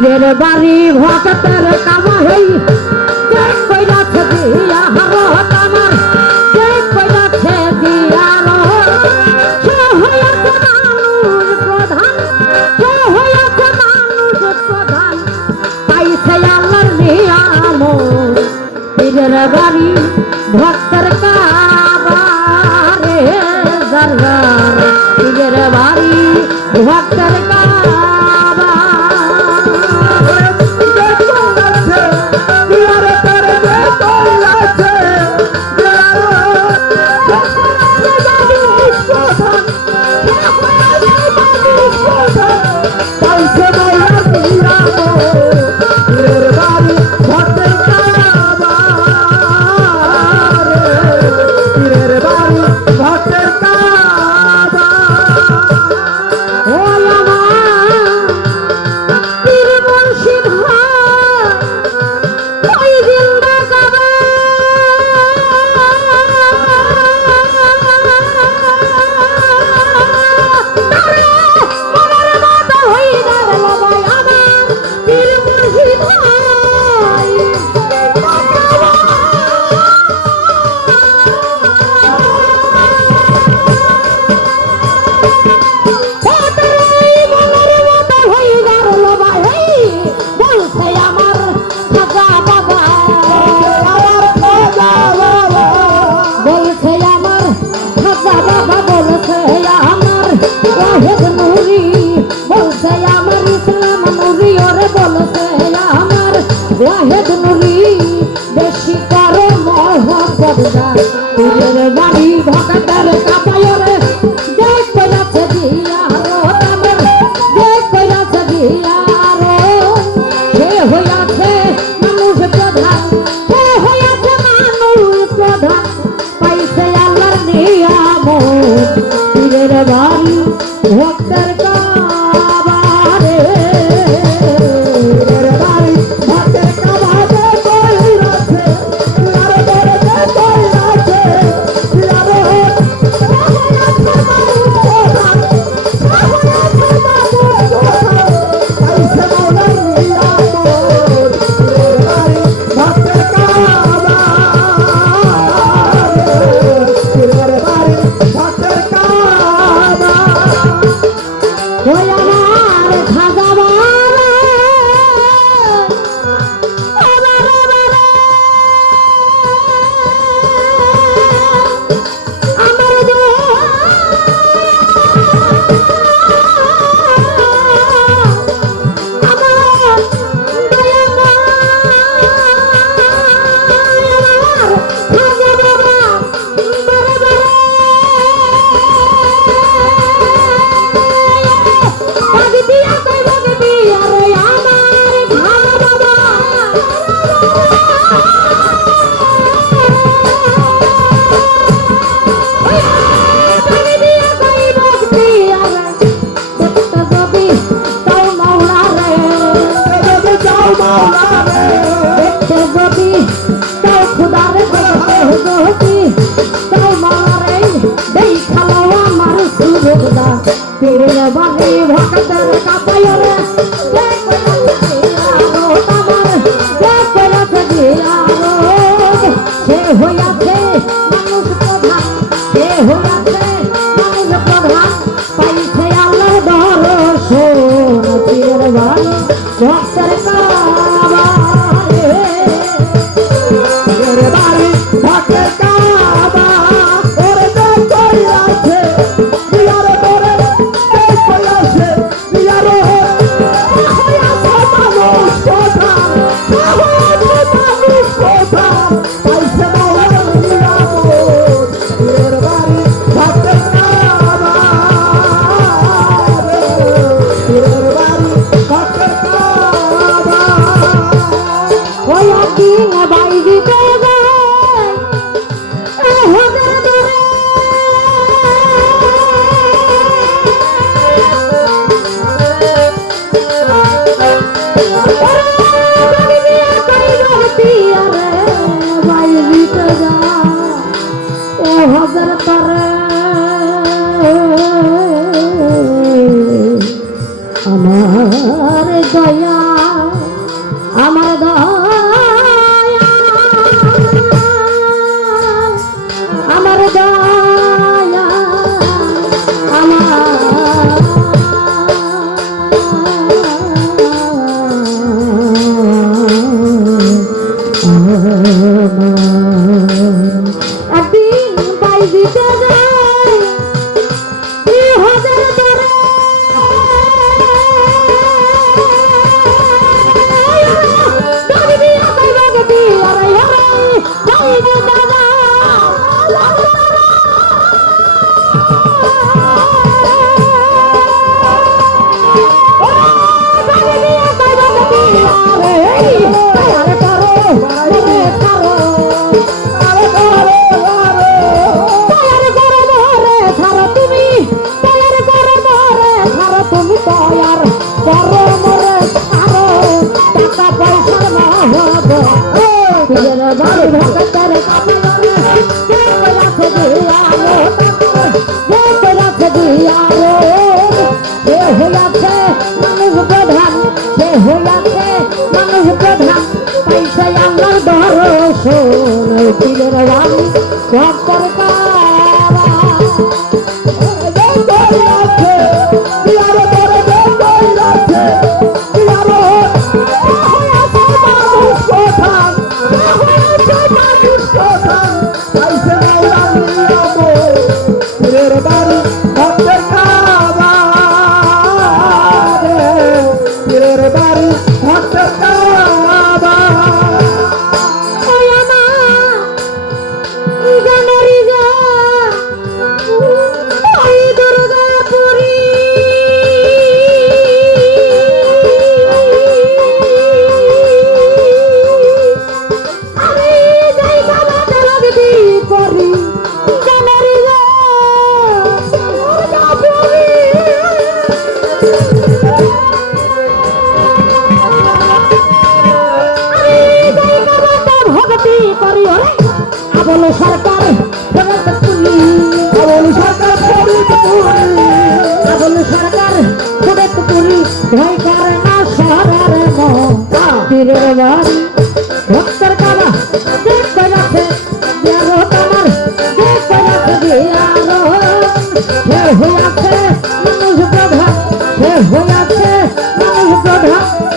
পীরের বাড়ি ভক্তের কামাই কইরাছে দিয়া হারত আমার কইরাছে দিয়া সে হইয়াছে মানুষ প্রধান সে হইয়াছে মানুষ প্রধান পাইছে আল্লাহর নিয়ামত পীরের বাড়ি ভক্তের কাবারে জারগার পীরের বাড়ি ভক্তের ওয়াহেদ নুরি বেশি করে মহব্বত পীরের বাড়ি ভক্তের কাপায়রে যে কইরাছে দিয়া আমার যে কইরাছে দিয়া সে হইয়াছে মানুষ প্রধান সে হইয়াছে মানুষ প্রধান পাইছে আল্লাহর নিয়ামত পীরের বাড়ি ভক্তের পীরের বাড়ি ভক্তের কাপায়রে সে হইয়াছে মানুষ প্রধান সে হইয়াছে মানুষ প্রধান পাইছে আল্লাহ দর্শন পীরের বাড়ি ভক্তের কাবারে পীরের বাড়ি ভক্তের কাবা ওরে তো কইরাছে আমার দয়া আমার দয়া আমার দয়া একদিন বাইজিতে যায় হাজার ধরে ভক্তের কাবা দেখ যাচ্ছে হইয়াছে মানুষ প্রধান